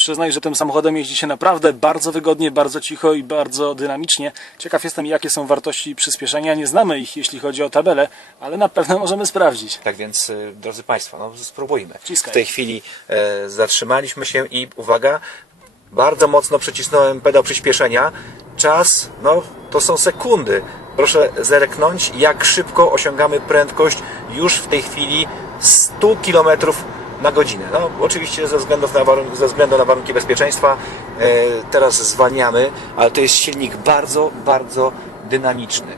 Przyznaj, że tym samochodem jeździ się naprawdę bardzo wygodnie, bardzo cicho i bardzo dynamicznie. Ciekaw jestem, jakie są wartości przyspieszenia. Nie znamy ich, jeśli chodzi o tabelę, ale na pewno możemy sprawdzić. Tak więc, y, drodzy Państwo, no spróbujmy. Wciskaj. W tej chwili e, zatrzymaliśmy się i uwaga, bardzo mocno przycisnąłem pedał przyspieszenia. Czas, no to są sekundy. Proszę zerknąć, jak szybko osiągamy prędkość już w tej chwili 100 km na godzinę. No, oczywiście ze, względów na warun- ze względu na warunki bezpieczeństwa e, teraz zwalniamy, ale to jest silnik bardzo, bardzo dynamiczny.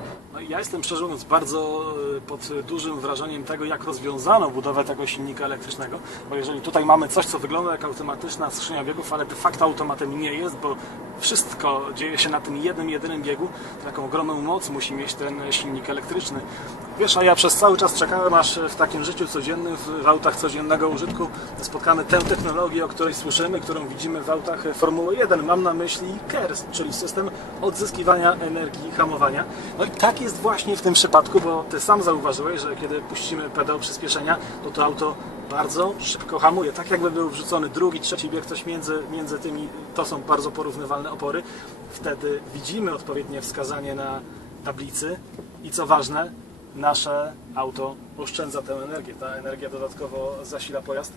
Ja jestem szczerze mówiąc bardzo e, pod dużym wrażeniem tego, jak rozwiązano budowę tego silnika elektrycznego, bo jeżeli tutaj mamy coś, co wygląda jak automatyczna skrzynia biegów, ale de facto automatem nie jest, bo wszystko dzieje się na tym jednym, jedynym biegu, to jaką ogromną moc musi mieć ten silnik elektryczny. Wiesz, a ja przez cały czas czekałem, aż w takim życiu codziennym, w autach codziennego użytku spotkamy tę technologię, o której słyszymy, którą widzimy w autach Formuły 1. Mam na myśli KERS, czyli system odzyskiwania energii hamowania. No i tak jest właśnie w tym przypadku, bo Ty sam zauważyłeś, że kiedy puścimy pedał przyspieszenia, to to auto bardzo szybko hamuje. Tak jakby był wrzucony drugi, trzeci bieg, coś między, między tymi, to są bardzo porównywalne opory. Wtedy widzimy odpowiednie wskazanie na tablicy i co ważne, nasze auto oszczędza tę energię. Ta energia dodatkowo zasila pojazd.